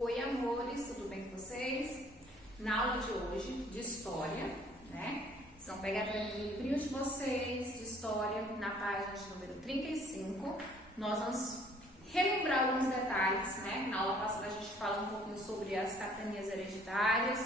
Oi, amores, tudo bem com vocês? Na aula de hoje, de História, né? Vocês vão pegar para o livrinho de vocês, de História, na página de número 35. Nós vamos relembrar alguns detalhes, né? Na aula passada a gente falou um pouquinho sobre as capitanias hereditárias,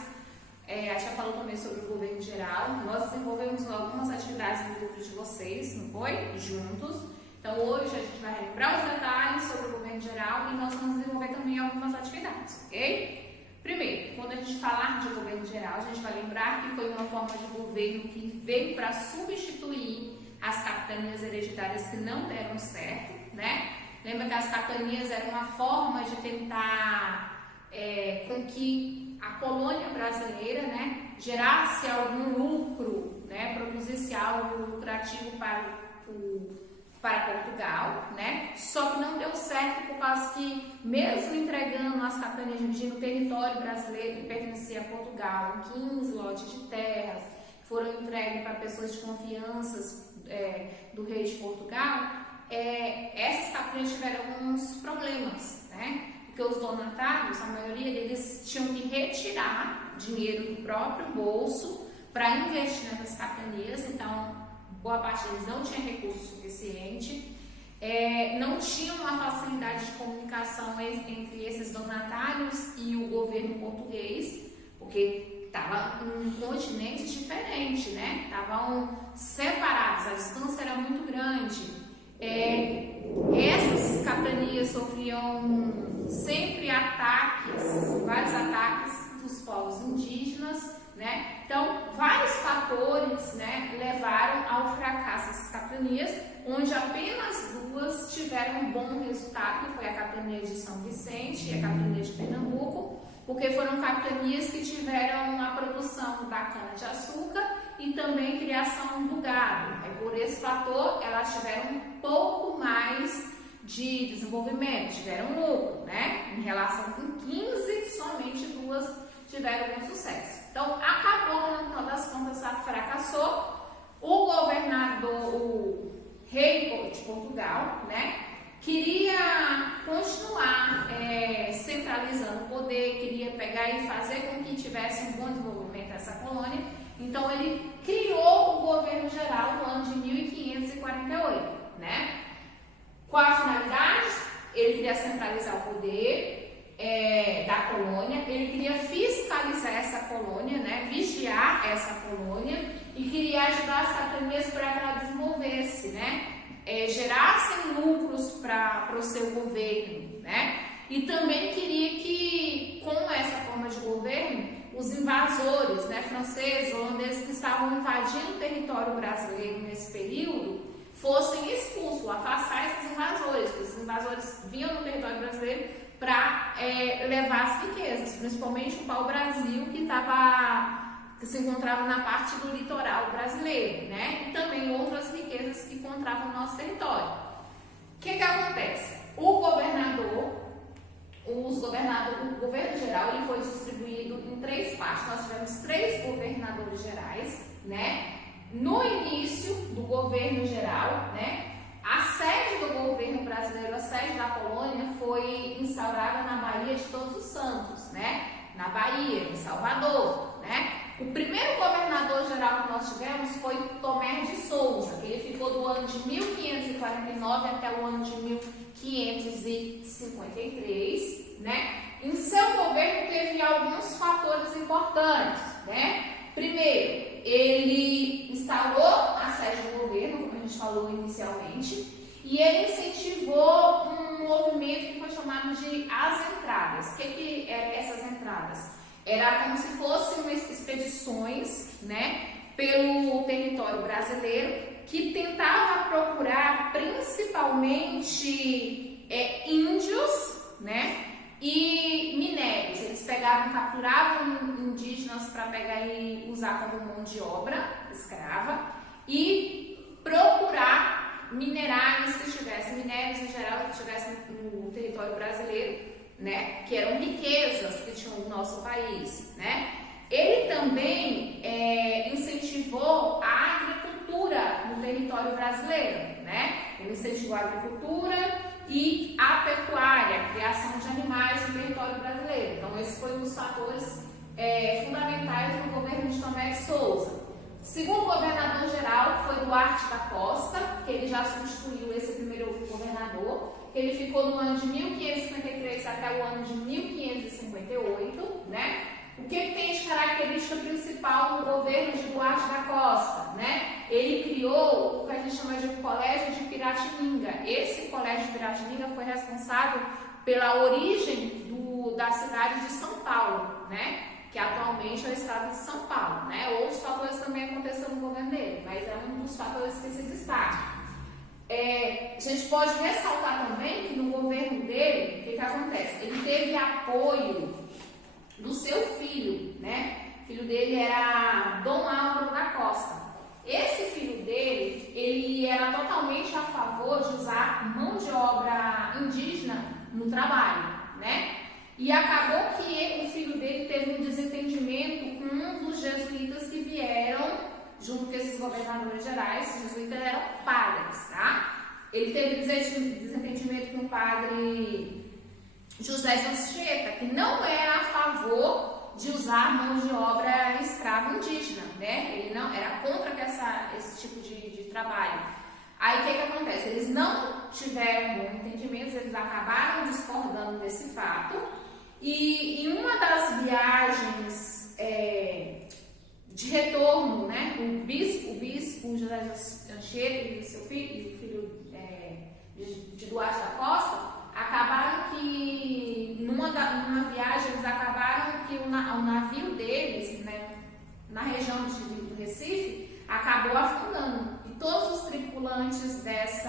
a gente já falou também sobre o governo geral. Nós desenvolvemos algumas atividades no grupo de vocês, não foi? Juntos. Então hoje a gente vai relembrar os detalhes sobre o governo geral e nós vamos desenvolver também algumas atividades, ok? Primeiro, quando a gente falar de governo geral, a gente vai lembrar que foi uma forma de governo que veio para substituir as capitanias hereditárias que não deram certo, né? Lembra que as capitanias eram uma forma de tentar com que a colônia brasileira, né, gerasse algum lucro, né, produzisse algo lucrativo para Portugal, né? Só que não deu certo por causa que, mesmo entregando as capitanias no território brasileiro que pertencia a Portugal, 15 lotes de terras que foram entregues para pessoas de confiança do rei de Portugal, essas capitanias tiveram alguns problemas, né? Porque os donatários, a maioria deles, tinham que retirar dinheiro do próprio bolso para investir nessas capitanias, então boa parte deles não tinha recurso suficiente, não tinha uma facilidade de comunicação entre esses donatários e o governo português, porque estava em um continente diferente, né? Estavam separados, a distância era muito grande. Essas capitanias sofriam sempre vários ataques dos povos indígenas, né? Então, vários fatores, né, levaram ao fracasso dessas capitanias, onde apenas duas tiveram um bom resultado, que foi a capitania de São Vicente e a capitania de Pernambuco, porque foram capitanias que tiveram a produção da cana-de-açúcar e também criação do gado. Por esse fator, elas tiveram um pouco mais de desenvolvimento, tiveram lucro, né? Em relação com 15, somente duas tiveram bom sucesso. Então, acabou, no final das contas, fracassou. O governador, o rei de Portugal, né, queria continuar centralizando o poder, queria pegar e fazer com que tivesse um bom desenvolvimento dessa colônia. Então, ele criou o governo geral no ano de 1548, né? Qual a finalidade? Ele queria centralizar o poder da colônia, ele queria fiscalizar essa colônia, né, vigiar essa colônia e queria ajudar as capitanias para que ela desenvolvesse, né, gerassem lucros para o seu governo, né, e também queria que, com essa forma de governo, os invasores, né, franceses, holandeses que estavam invadindo o território brasileiro nesse período fossem expulsos, afastar esses invasores, porque os invasores vinham no território brasileiro para levar as riquezas, principalmente o pau-brasil que se encontrava na parte do litoral brasileiro, né? E também outras riquezas que encontravam no nosso território. O que acontece? O governo geral, ele foi distribuído em três partes. Nós tivemos 3 governadores gerais, né? No início do governo geral, né, a sede do governo brasileiro, a sede da colônia, foi instaurada na Baía de Todos os Santos, né? Na Bahia, em Salvador, né? O primeiro governador geral que nós tivemos foi Tomé de Souza, que ele ficou do ano de 1549 até o ano de 1553, né? Em seu governo teve alguns fatores importantes, né? Primeiro, ele instaurou a sede do governo, como a gente falou inicialmente, e ele incentivou um movimento que foi chamado de As Entradas. O que eram essas entradas? Era como se fossem expedições, né, pelo território brasileiro, que tentava procurar principalmente índios, né, e minérios. Eles capturavam indígenas para pegar e usar como mão de obra escrava e procurar minerais que tivessem, minérios em geral que tivessem no território brasileiro, né, que eram riquezas que tinham no nosso país, né. Ele também incentivou a agricultura no território brasileiro, né. Ele incentivou a agricultura, e a pecuária, a criação de animais no território brasileiro. Então, esses foram os fatores fundamentais do governo de Tomé de Souza. Segundo governador geral foi Duarte da Costa, que ele já substituiu esse primeiro governador, que ele ficou no ano de 1553 até o ano de 1558, né? O que tem de característica principal no governo de Duarte da Costa, né? Ele criou o que a gente chama de Colégio de Piratininga. Esse Colégio de Piratininga foi responsável pela origem da cidade de São Paulo, né? Que atualmente é o estado de São Paulo, né? Outros fatores também aconteceram no governo dele, mas é um dos fatores que se destaca. A gente pode ressaltar também que no governo dele, o que acontece? Ele teve apoio do seu filho, né? O filho dele era Dom Álvaro da Costa. Esse filho dele, ele era totalmente a favor de usar mão de obra indígena no trabalho, né? E acabou que o filho dele teve um desentendimento com um dos jesuítas que vieram junto com esses governadores gerais. Os jesuítas eram padres, tá? Ele teve desentendimento com o padre José de Anchieta, que não era a favor de usar mão de obra escrava indígena, né? Ele não era contra esse tipo de trabalho. Aí o que acontece? Eles não tiveram bom entendimento, eles acabaram discordando desse fato. E em uma das viagens de retorno, né, o bispo José de Anchieta e seu filho, o filho de Duarte da Costa, acabaram que numa viagem eles acabaram que o navio deles, né, na região do Recife, acabou afundando e todos os tripulantes desse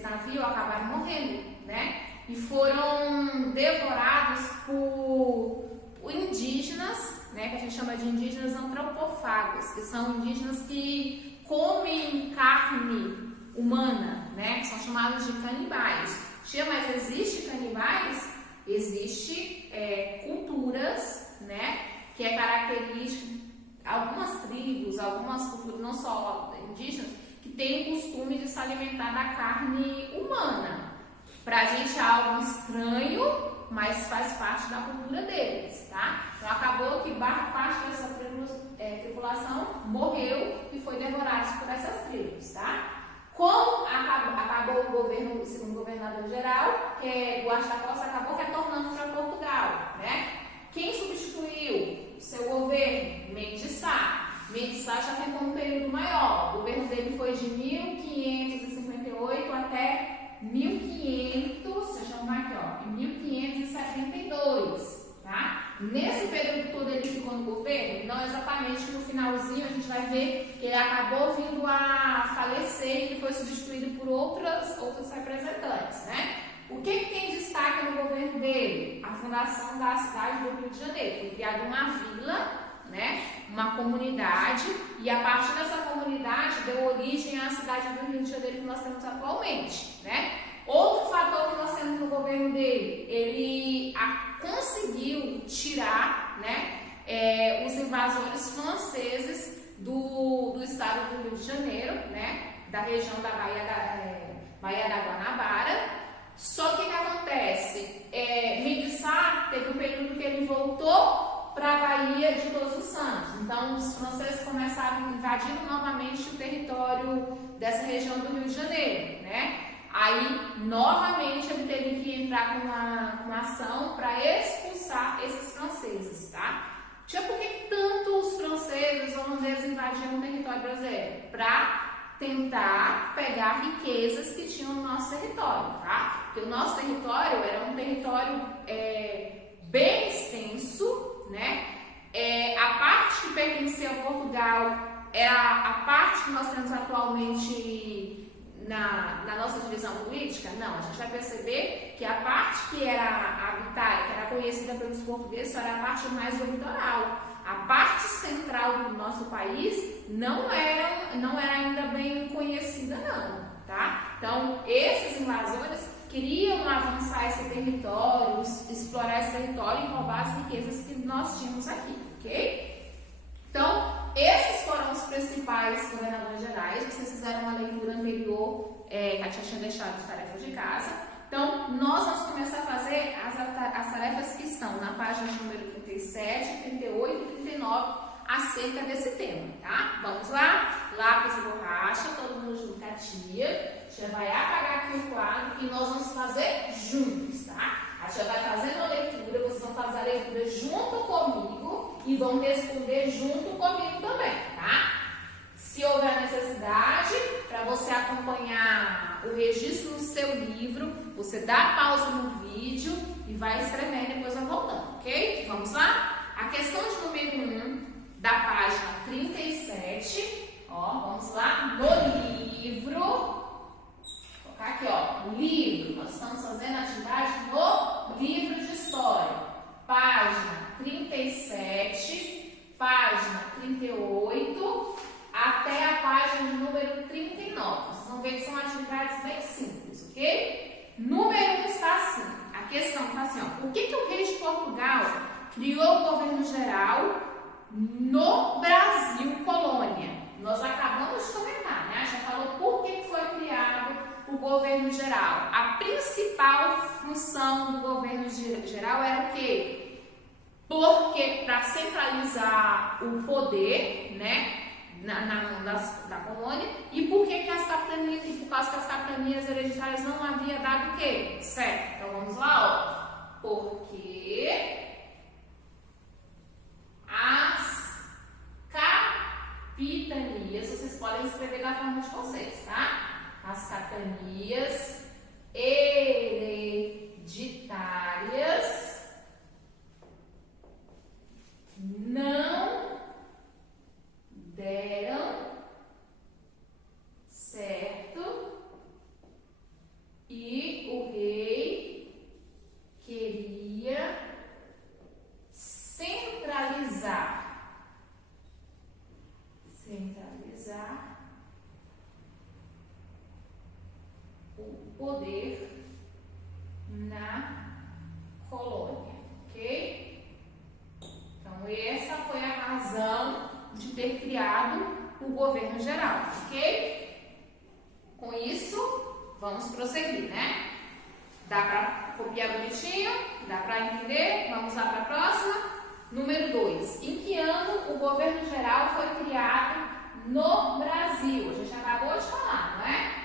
navio acabaram morrendo, né? E foram devorados por indígenas, né, que a gente chama de indígenas antropófagos, que são indígenas que comem carne humana, né, que são chamados de canibais. Tia, mas existe canibais? Existe culturas, né, que é característica, algumas tribos, algumas culturas, não só indígenas, que têm o costume de se alimentar da carne humana. Pra gente é algo estranho, mas faz parte da cultura deles, tá? Então acabou que parte dessa tripulação morreu e foi devorada por essas tribos, tá? Como acabou o governo, o segundo governador geral, que é Duarte da Costa, acabou retornando para Portugal, né? Quem substituiu o seu governo? Mendes Sá. Mendes Sá já ficou um período maior. O governo dele foi de 1558 até 1500, deixa eu chamar aqui, ó, 1572, tá? Nesse período todo ele ficou no governo, não exatamente no finalzinho, a gente vai ver que ele acabou vindo a falecer e foi substituído por outros representantes, né? O que tem destaque no governo dele? A fundação da cidade do Rio de Janeiro. Foi criada uma vila, né? Uma comunidade, e a partir dessa comunidade deu origem à cidade do Rio de Janeiro que nós temos atualmente, né? Outro fator que nós temos no governo dele, ele conseguiu tirar, né, os invasores franceses do estado do Rio de Janeiro, né, da região da Baía da Guanabara. Só que o que acontece? Mendes Sá teve um período que ele voltou para a Baía de Todos os Santos. Então, os franceses começaram invadindo novamente o território dessa região do Rio de Janeiro, né? Aí, novamente, ele teve que entrar com uma ação para expulsar esses franceses, tá? Tia, por que tanto os franceses e os holandeses invadiram o território brasileiro? Para tentar pegar riquezas que tinham no nosso território, tá? Porque o nosso território era um território bem extenso, né? A parte que pertencia a Portugal era a parte que nós temos atualmente na nossa divisão política. Não, a gente vai perceber que a parte que era habitada, que era conhecida pelos portugueses, era a parte mais do litoral. A parte central do nosso país não era ainda bem conhecida, não, tá? Então, esses invasores queriam avançar esse território, explorar esse território e roubar as riquezas que nós tínhamos aqui, ok? Então, esses foram os principais governadores gerais. Vocês fizeram uma leitura anterior que a tia tinha deixado de tarefa de casa. Então, nós vamos começar a fazer as tarefas que estão na página número 37, 38 e 39 acerca desse tema, tá? Vamos lá? Lápis e borracha, todo mundo junto com a tia. A tia vai apagar aqui o quadro e nós vamos fazer juntos, tá? A tia vai fazendo a leitura, vocês vão fazer a leitura junto comigo e vão responder junto comigo também, tá? Se houver necessidade, para você acompanhar o registro no seu livro, você dá pausa no vídeo e vai escrevendo e depois vai voltando, ok? Vamos lá? A questão de número 1 da página 37, ó, vamos lá, no livro, vou colocar aqui, ó, livro, nós estamos fazendo a atividade no livro de história, página 37, página 38, até a página de número 39, vocês vão ver que são atividades bem simples, ok? Número 1 está assim, a questão está assim, ó, por que o rei de Portugal criou o governo geral no Brasil colônia? Nós acabamos de comentar, né? Já falou por que foi criado o governo geral. A principal função do governo geral era o quê? Porque para centralizar o poder, né, na mão da colônia, e por que as capitanias, e por causa que as capitanias hereditárias não havia dado o quê? Certo. Então vamos lá, ó. Porque as capitanias, vocês podem escrever da forma de vocês, tá? As capitanias hereditárias não deram certo e o rei queria centralizar o poder na colônia, ok? Então essa foi a razão de ter criado o governo geral, ok? Com isso, vamos prosseguir, né? Dá para copiar bonitinho? Dá para entender? Vamos lá para a próxima. Número 2. Em que ano o governo geral foi criado no Brasil? A gente acabou de falar, não é?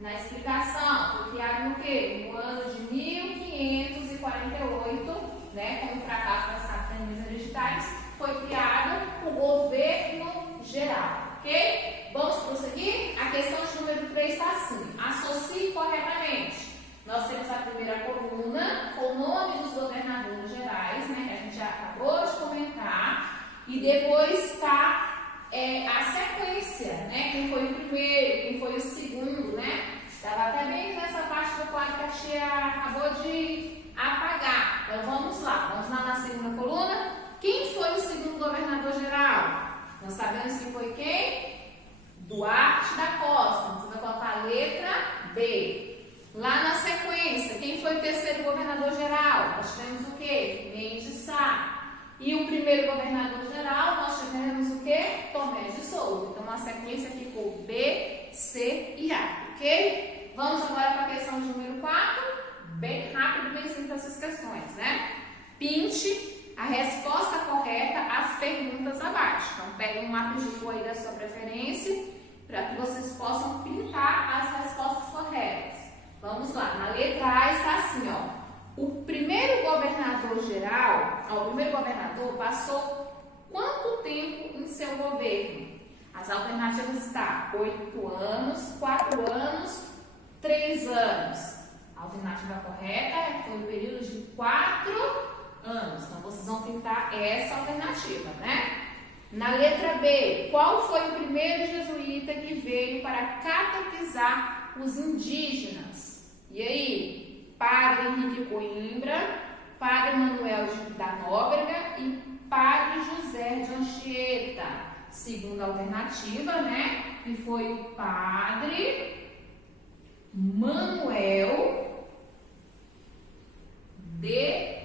Na explicação, foi criado no quê? No ano de 1548, né? Com o fracasso das capitanias hereditárias, foi criado o governo geral, ok? Vamos prosseguir? A questão de número 3 está assim. Associe corretamente. Nós temos a primeira coluna com o nome dos governadores gerais, né? Que a gente já acabou de comentar. E depois está a sequência, né? Quem foi o primeiro, quem foi o segundo, né? Estava até bem nessa parte do quadro que a tia acabou de apagar. Então vamos lá na segunda coluna. Quem foi o segundo governador geral? Nós sabemos que foi quem? Duarte da Costa. Você vai colocar a letra B. Lá na sequência, quem foi o terceiro governador geral? Nós tivemos o quê? Mendes de Sá. E o primeiro governador geral, nós tivemos o quê? Tomé de Souza. Então, a sequência ficou B, C e A, ok? Vamos agora para a questão de número 4. Bem rápido, bem simples essas questões, né? Pinte a resposta correta às perguntas abaixo. Então, pegue um lápis de cor aí da sua preferência para que vocês possam pintar as respostas corretas. Vamos lá, na letra A está assim, ó. O primeiro governador geral, o primeiro governador passou quanto tempo em seu governo? As alternativas estão 8 anos, 4 anos, 3 anos. A alternativa correta foi um período de 4 anos. Então, vocês vão pintar essa alternativa, né? Na letra B, qual foi o primeiro jesuíta que veio para catequizar os indígenas? E aí, Padre Henrique Coimbra, Padre Manuel da Nóbrega e Padre José de Anchieta. Segunda alternativa, né? Que foi o Padre Manuel de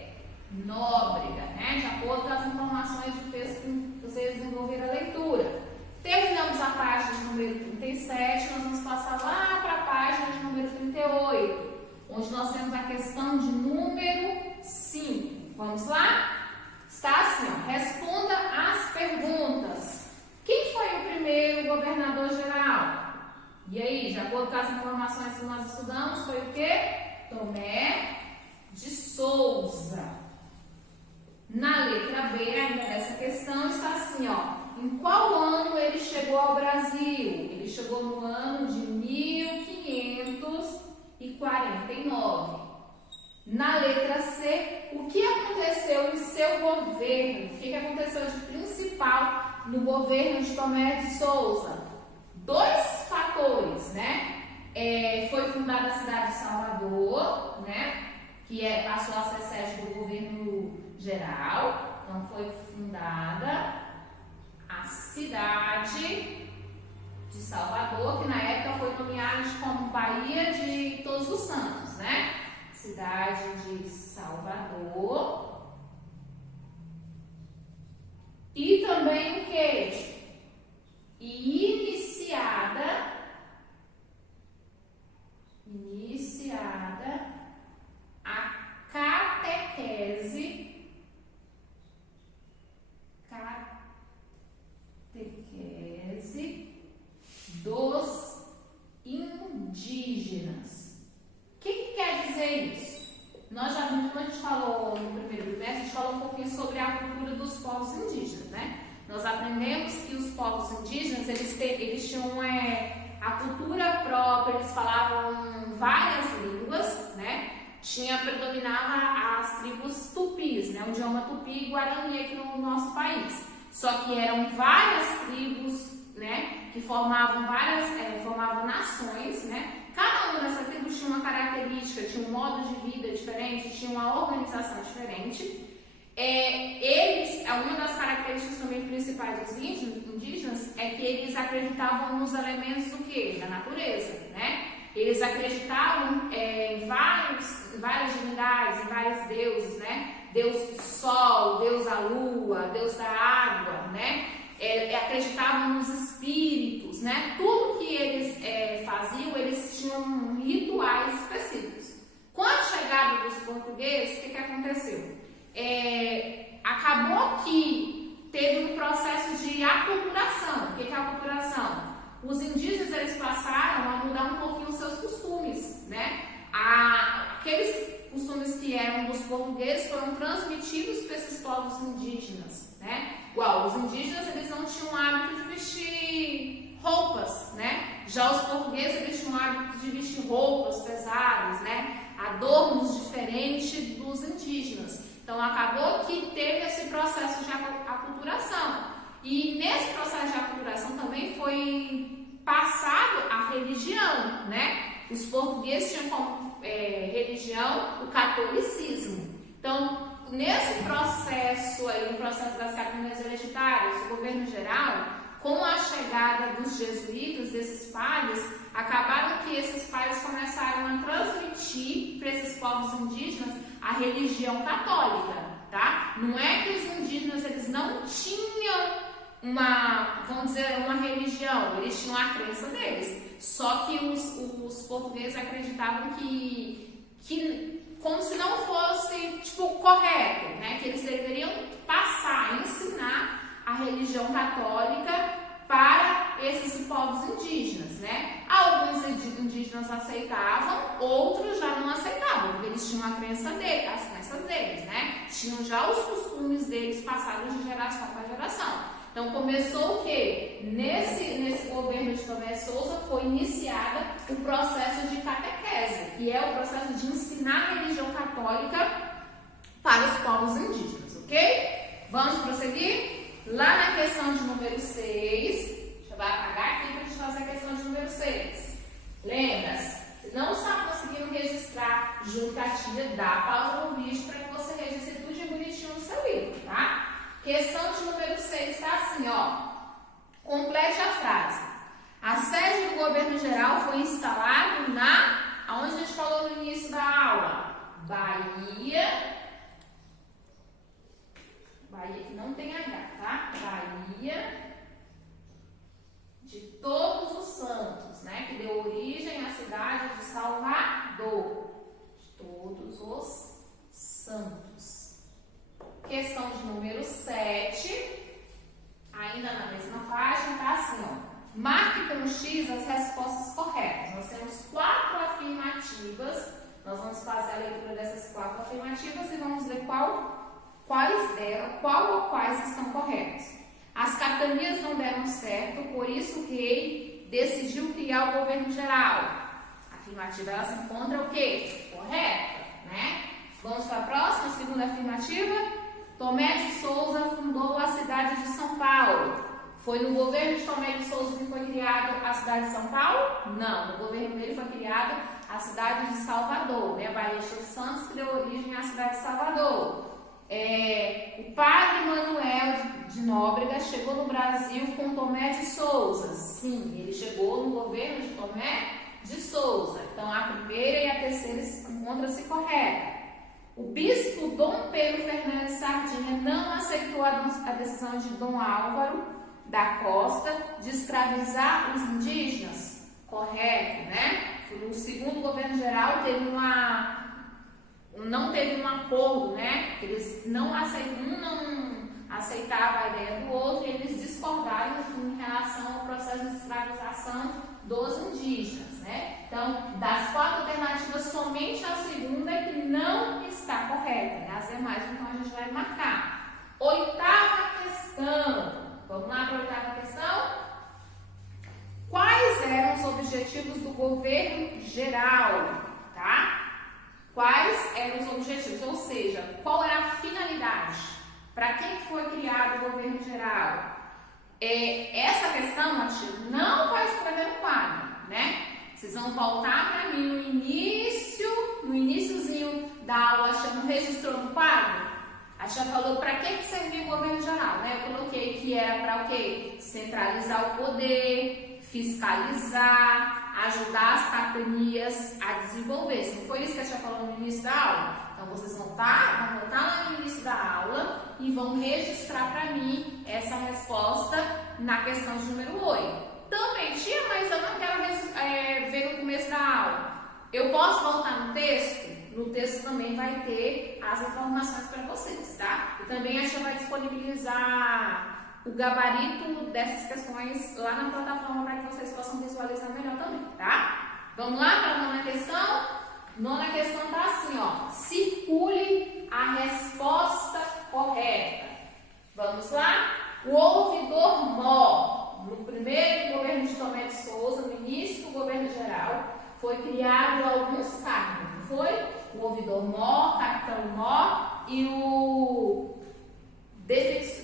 Nóbrega, né? De acordo com as informações do texto que vocês desenvolveram a leitura. Terminamos a página número 37, nós vamos passar lá para a página onde nós temos a questão de número 5. Vamos lá? Está assim, ó. Responda as perguntas. Quem foi o primeiro governador geral? E aí, de acordo com as informações que nós estudamos, foi o quê? Tomé de Souza. Na letra B, ainda dessa questão, está assim, ó. Em qual ano ele chegou ao Brasil? Ele chegou no ano de 1549. Na letra C, o que aconteceu em seu governo? O que aconteceu de principal no governo de Tomé de Souza? Dois fatores, né? Foi fundada a cidade de Salvador, né? Que passou a ser sede do governo geral. Então, foi fundada a cidade de Salvador, que na época foi nomeada como Bahia de Todos os Santos, né? Cidade de Salvador. E também o que? Iniciada a catequese dos indígenas. O que quer dizer isso? Nós já vimos, quando a gente falou no primeiro trimestre, a gente falou um pouquinho sobre a cultura dos povos indígenas, né? Nós aprendemos que os povos indígenas, eles tinham a cultura própria, eles falavam várias línguas, né? Predominava as tribos tupis, né? O idioma tupi e guarani aqui no nosso país. Só que eram várias tribos, né? Que formavam formavam nações, né? Cada uma dessas tribos tinha uma característica, tinha um modo de vida diferente, tinha uma organização diferente. Uma das características também principais dos indígenas é que eles acreditavam nos elementos do quê? Da natureza, né? Eles acreditavam em várias divindades, em vários deuses, né? Deus do sol, Deus da lua, Deus da água, né? Acreditavam nos espíritos, né? Tudo que eles faziam, eles tinham rituais específicos. Com a chegada dos portugueses, o que aconteceu? Acabou que teve um processo de aculturação. O que é a aculturação? Os indígenas, eles passaram a mudar um pouquinho os seus costumes, né? Aqueles costumes que eram dos portugueses foram transmitidos para esses povos indígenas, né? Igual, os indígenas, eles não tinham o hábito de vestir roupas, né? Já os portugueses, eles tinham o hábito de vestir roupas pesadas, né? Adornos diferentes dos indígenas. Então, acabou que teve esse processo de aculturação. E nesse processo de aculturação também foi passado a religião, né? Os portugueses tinham como religião o catolicismo. Então, nesse processo aí, no processo das capitanias hereditárias, o governo geral, com a chegada dos jesuítas, desses padres, acabaram que esses padres começaram a transmitir para esses povos indígenas a religião católica, tá? Não é que os indígenas, eles não tinham uma religião, eles tinham a crença deles, só que os portugueses acreditavam que como se não fosse, correto, né? Que eles deveriam ensinar a religião católica para esses povos indígenas, né? Alguns indígenas aceitavam, outros já não aceitavam, porque eles tinham as crenças deles, né? Tinham já os costumes deles passados de geração para geração. Então, começou o quê? Nesse governo de Tomé de Souza foi iniciada o processo de catequese, que é o processo de ensinar a religião católica para os povos indígenas, ok? Vamos prosseguir? Lá na questão de número 6, deixa eu apagar aqui para a gente fazer a questão de número 6. Lembra-se, se não está conseguindo registrar junto à tia, dá pausa no vídeo para que você registre tudo bonitinho no seu livro, tá? Questão de número 6 está assim, ó. Complete a frase. A sede do governo geral foi instalada aonde a gente falou no início da aula? Bahia que não tem H, tá? Bahia de Todos os Santos, né? Que deu origem à cidade de Salvador. Todos os santos. Questão de número 7, ainda na mesma página, tá assim, ó. Marque com X as respostas corretas. Nós temos 4 afirmativas. Nós vamos fazer a leitura dessas 4 afirmativas e vamos ver qual ou quais estão corretos. As capitanias não deram certo, por isso o rei decidiu criar o governo geral. A afirmativa, ela se encontra o quê? Correta, né? Vamos para a próxima, segunda afirmativa. Tomé de Souza fundou a cidade de São Paulo. Foi no governo de Tomé de Souza que foi criada a cidade de São Paulo? Não, no governo dele foi criada a cidade de Salvador, né? Baixo Santos, que deu origem à cidade de Salvador. O padre Manuel de Nóbrega chegou no Brasil com Tomé de Souza. Sim, ele chegou no governo de Tomé de Souza. Então, a primeira e a terceira encontram-se corretas. O bispo Dom Pedro Fernandes Sardinha não aceitou a decisão de Dom Álvaro da Costa de escravizar os indígenas. Correto, né? No segundo governo geral não teve um acordo, né? Eles não aceitavam a ideia do outro e eles discordaram em relação ao processo de escravização dos indígenas, né? Então, das 4 alternativas, somente a segunda é que não está correta, né? As demais, então, a gente vai marcar. 8ª questão. Vamos lá para a 8ª questão? Quais eram os objetivos do governo geral, tá? Quais eram os objetivos? Ou seja, qual era a finalidade? Para quem foi criado o governo geral? Essa questão, Matilde, não vai escrever no quadro, né? Vocês vão voltar para mim no iniciozinho da aula, a tia não registrou no quadro? A tia falou para que servia o governo geral, né? Eu coloquei que era para o quê? Centralizar o poder, fiscalizar, ajudar as capitanias a desenvolver. Não foi isso que a tia falou no início da aula? Então, vocês vão voltar lá no início da aula e vão registrar para mim essa resposta na questão de número 8. Também, tia, mas eu não quero ver no começo da aula. Eu posso voltar no texto? No texto também vai ter as informações para vocês, tá? E também a tia vai disponibilizar o gabarito dessas questões lá na plataforma para que vocês possam visualizar melhor também, tá? Vamos lá para a 9ª questão? 9ª questão tá assim, ó. Circule a resposta correta. Vamos lá? O ouvidor mor, no primeiro governo de Tomé de Souza, no início do governo geral, foi criado alguns cargos, não foi? O ouvidor mor, capitão mor e o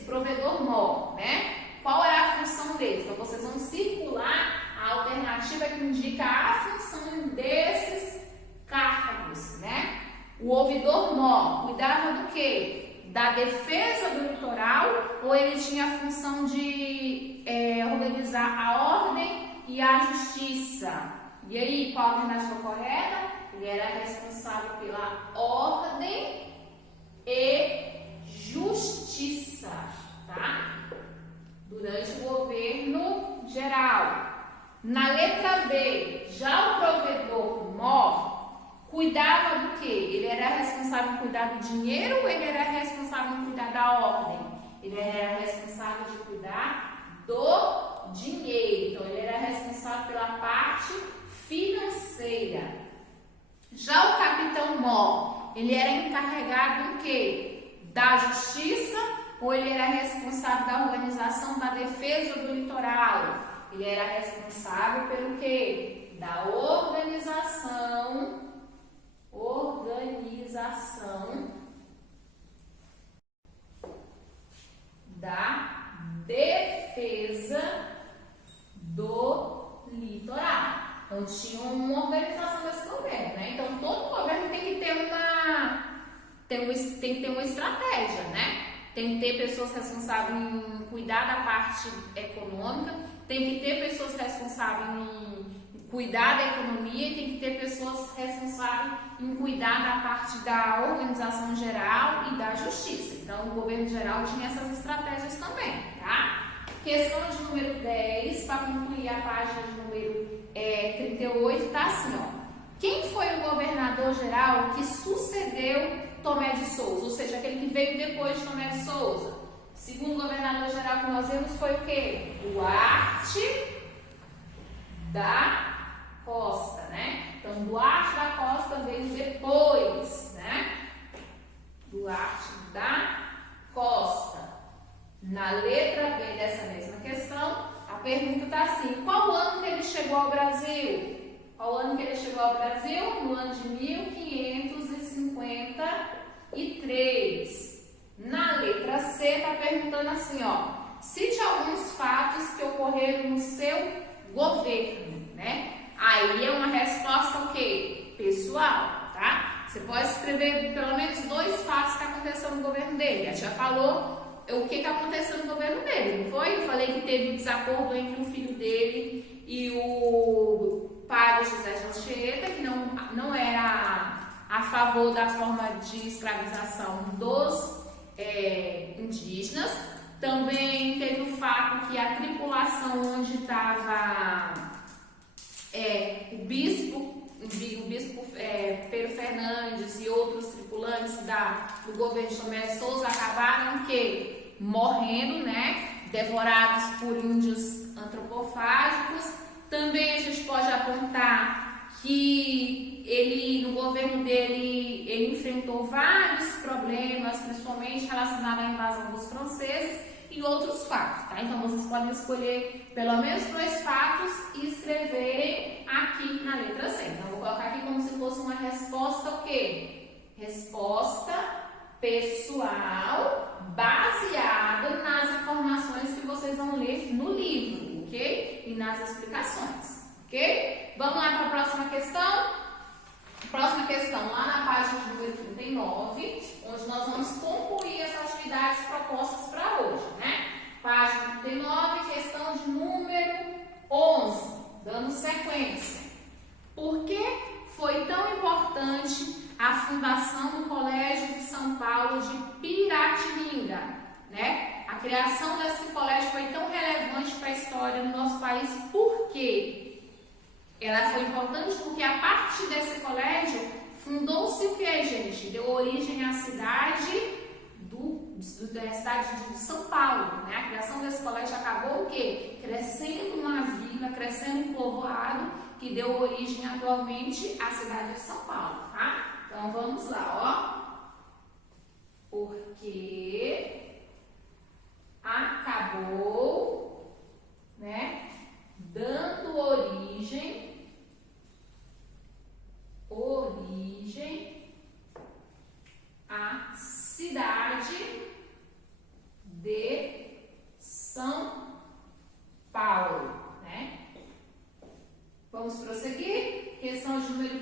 provedor mor, né? Qual era a função deles? Então, vocês vão circular a alternativa que indica a função desses cargos, né? O ouvidor mor cuidava do quê? Da defesa do litoral, ou ele tinha a função de organizar a ordem e a justiça? E aí, qual a alternativa correta? Ele era responsável pela ordem e justiça, tá? Durante o governo geral. Na letra B, já o provedor mor cuidava do quê? Ele era responsável em cuidar do dinheiro ou ele era responsável em cuidar da ordem? Ele era responsável de cuidar do dinheiro. Então, ele era responsável pela parte financeira. Já o capitão mor, ele era encarregado do quê? Da justiça ou ele era responsável da organização da defesa do litoral? Ele era responsável pelo quê? Da organização da defesa do litoral. Então, tinha uma organização desse governo, né? Então, todo governo tem que ter uma estratégia, né? Tem que ter pessoas responsáveis em cuidar da parte econômica, tem que ter pessoas responsáveis em cuidar da economia e tem que ter pessoas responsáveis em cuidar da parte da organização geral e da justiça. Então, o governo geral tinha essas estratégias também, tá? Questão de número 10, para concluir a página de número 38, tá assim, ó. Quem foi o governador-geral que sucedeu Tomé de Souza? Ou seja, aquele que veio depois de Tomé de Souza. O segundo governador-geral que nós vimos foi o quê? Duarte da Costa, né? Então, Duarte da Costa veio depois, né? Duarte da Costa. Na letra B dessa mesma questão, a pergunta está assim: qual ano que ele chegou ao Brasil? Qual ano que ele chegou ao Brasil? No ano de 1553. Na letra C está perguntando assim, ó: cite alguns fatos que ocorreram no seu governo, né? Aí é uma resposta o quê? Pessoal, tá? Você pode escrever pelo menos 2 fatos que aconteceram no governo dele. A tia falou o que aconteceu no governo dele, não foi? Eu falei que teve desacordo entre o filho dele e o padre José de Anchieta, que não era a favor da forma de escravização dos indígenas. Também teve o fato que a tripulação onde estava o bispo Pero Fernandes e outros tripulantes do governo de Tomé de Souza acabaram morrendo, né? Devorados por índios antropofágicos. Também a gente pode apontar que no governo dele, ele enfrentou vários problemas, principalmente relacionados à invasão dos franceses e outros fatos, tá? Então, vocês podem escolher pelo menos 2 fatos e escreverem aqui na letra C. Então, vou colocar aqui como se fosse uma resposta o quê? Resposta pessoal baseada nas informações que vocês vão ler no livro, ok? E nas explicações, ok? Vamos lá para a próxima questão? Próxima questão, lá na página de número 39, onde nós vamos concluir as atividades propostas para hoje, né? Página 39, questão de número 11, dando sequência. Por que foi tão importante a fundação do Colégio de São Paulo de Piratininga, né? A criação desse colégio foi tão relevante para a história do nosso país, por quê? Ela foi importante porque a partir desse colégio fundou-se o que, gente? Deu origem à cidade da cidade de São Paulo, né? A criação desse colégio acabou o quê? Crescendo uma vila, crescendo um povoado que deu origem atualmente à cidade de São Paulo, tá? Então vamos lá, ó. Porque acabou, né, dando origem à cidade de São Paulo, né? Vamos prosseguir. Questão de número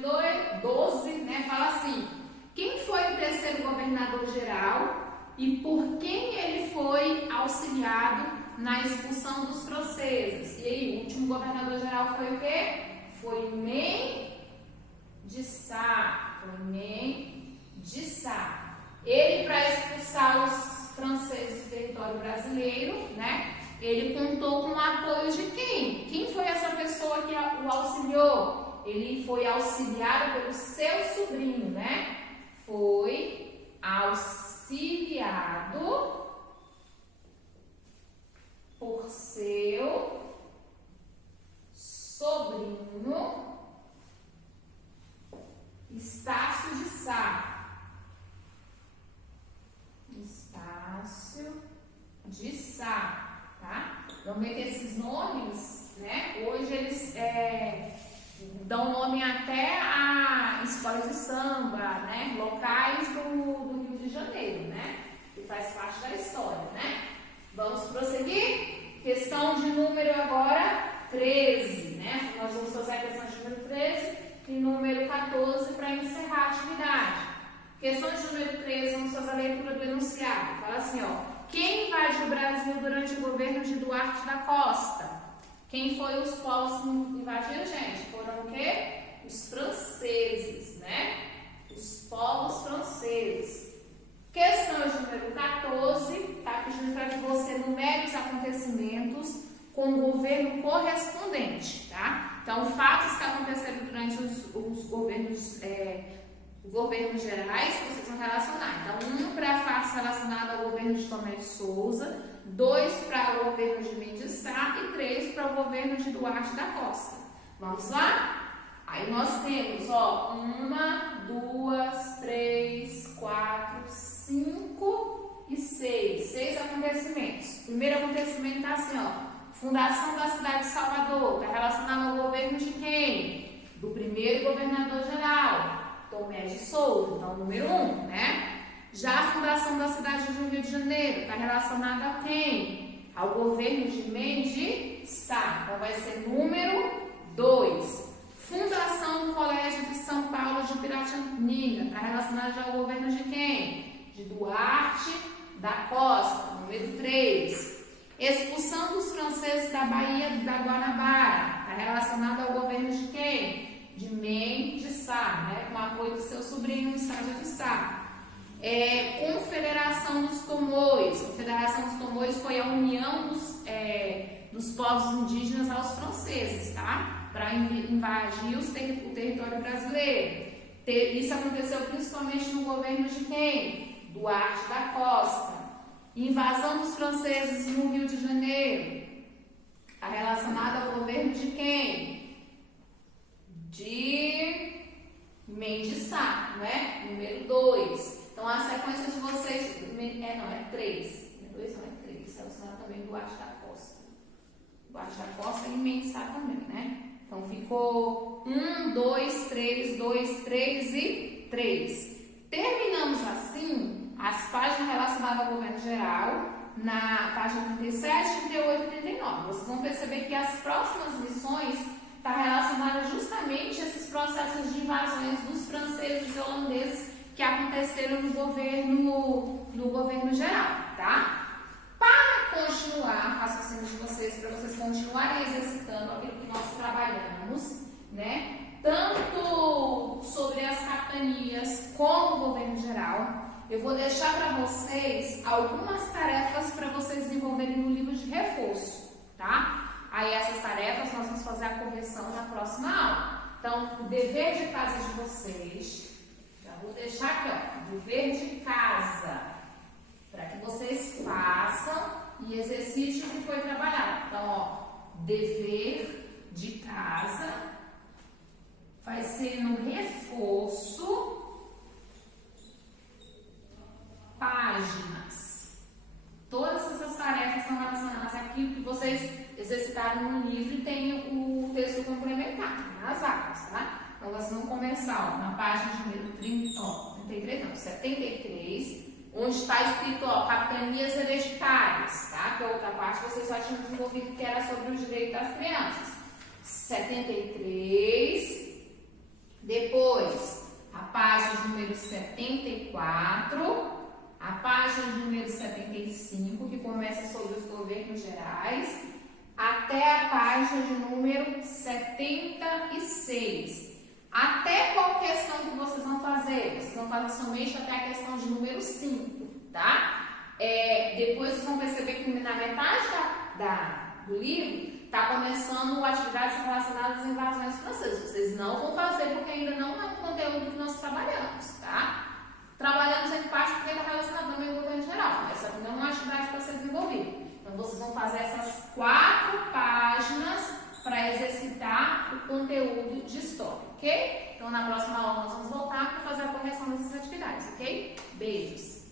12, né? Fala assim: quem foi o terceiro governador-geral e por quem ele foi auxiliado na expulsão dos franceses? E aí, o último governador-geral foi o quê? Foi Men de Sá. Ele, para expulsar os franceses do território brasileiro, né? Ele contou com o apoio de quem? Quem foi essa pessoa que o auxiliou? Ele foi auxiliado pelo seu sobrinho, né? Foi auxiliado por seu sobrinho Estácio de Sá. Tá? Vamos ver que esses nomes, né? Hoje eles dão nome até a escolas de samba, né? Locais do Rio de Janeiro, né? Que faz parte da história, né? Vamos prosseguir? Questão de número agora 13, né? Nós vamos fazer a questão de número 13 e número 14 para encerrar a atividade. Questão de número 13, vamos fazer a leitura do enunciado. Fala assim, ó: quem invadiu o Brasil durante o governo de Duarte da Costa? Quem foi os povos que invadiram, gente? Foram o quê? Os franceses, né? Os povos franceses. Questão de número 14, tá pedindo para que você numere os acontecimentos com o governo correspondente, tá? Então, fatos que que aconteceram durante os governos gerais que vocês vão relacionar. Então, 1 para fatos relacionados ao governo de Tomé de Souza, 2 para o governo de Mendes Sá e 3 para o governo de Duarte da Costa. Vamos lá? Aí nós temos, ó, 1, 2, 3, 4, 5 e 6. 6 acontecimentos. O primeiro acontecimento está assim, ó. Fundação da cidade de Salvador. Está relacionado ao governo de quem? Do primeiro governador geral, Tomé de Souza. Então, número 1, né? Já a fundação da cidade do Rio de Janeiro está relacionada a quem? Ao governo de Mendes Sá. Então, vai ser número 2. Fundação do Colégio de São Paulo de Piratininga. Está relacionada já ao governo de quem? De Duarte da Costa. Número 3. Expulsão dos franceses da Baía da Guanabara. Está relacionada ao governo de quem? De Mendes Sá, né? Com apoio do seu sobrinho, Sádia de Sá. Confederação dos Comores. Confederação dos Comores foi a união dos povos indígenas aos franceses, tá? Para invadir o território brasileiro. Isso aconteceu principalmente no governo de quem? Duarte da Costa. Invasão dos franceses no Rio de Janeiro. Está relacionada ao governo de quem? De Mendes Sá, não é? Número 2. Então, a sequência de vocês... é 3. Não é 2, não é 3. Relacionado também Duarte da Costa. Duarte da Costa e Mendes Sá também, né? Então, ficou 1, 2, 3, 2, 3 e 3. Terminamos assim as páginas relacionadas ao governo geral, na página 37, 38 e 39. Vocês vão perceber que as próximas lições estão relacionadas justamente a esses processos de invasões dos franceses e holandeses que aconteceram no governo geral, tá? Para continuar o raciocínio de vocês, para vocês continuarem exercitando aquilo que nós trabalhamos, né? Tanto sobre as capitanias como o governo geral, eu vou deixar para vocês algumas tarefas para vocês desenvolverem no livro de reforço, tá? Aí essas tarefas nós vamos fazer a correção na próxima aula. Então, o dever de casa de vocês, já vou deixar aqui, ó, dever de casa, para que vocês façam e exercitem o que foi trabalhado. Então, ó, dever de casa vai ser no reforço, páginas. Todas essas tarefas são relacionadas àquilo que vocês exercitaram no livro e tem o texto complementar nas aulas, tá? Então, vocês vão começar, ó, na página número 73, onde está escrito, ó, capitanias hereditárias, tá? Que é outra parte que vocês já tinham desenvolvido, que era sobre os direitos das crianças. 73. Depois, a página número 74. A página número 75, que começa sobre os governos gerais, até a página de número 76. Até qual questão que vocês vão fazer? Vocês vão fazer somente até a questão de número 5, tá? Depois vocês vão perceber que na metade do livro está começando atividades relacionadas às invasões francesas. Vocês não vão fazer porque ainda não é o conteúdo que nós trabalhamos, tá? Trabalhamos em parte porque está relacionado também ao governo geral. Essa não é uma atividade para ser desenvolvida. Então, vocês vão fazer essas 4 páginas para exercitar o conteúdo de história, ok? Então, na próxima aula nós vamos voltar para fazer a correção dessas atividades, ok? Beijos!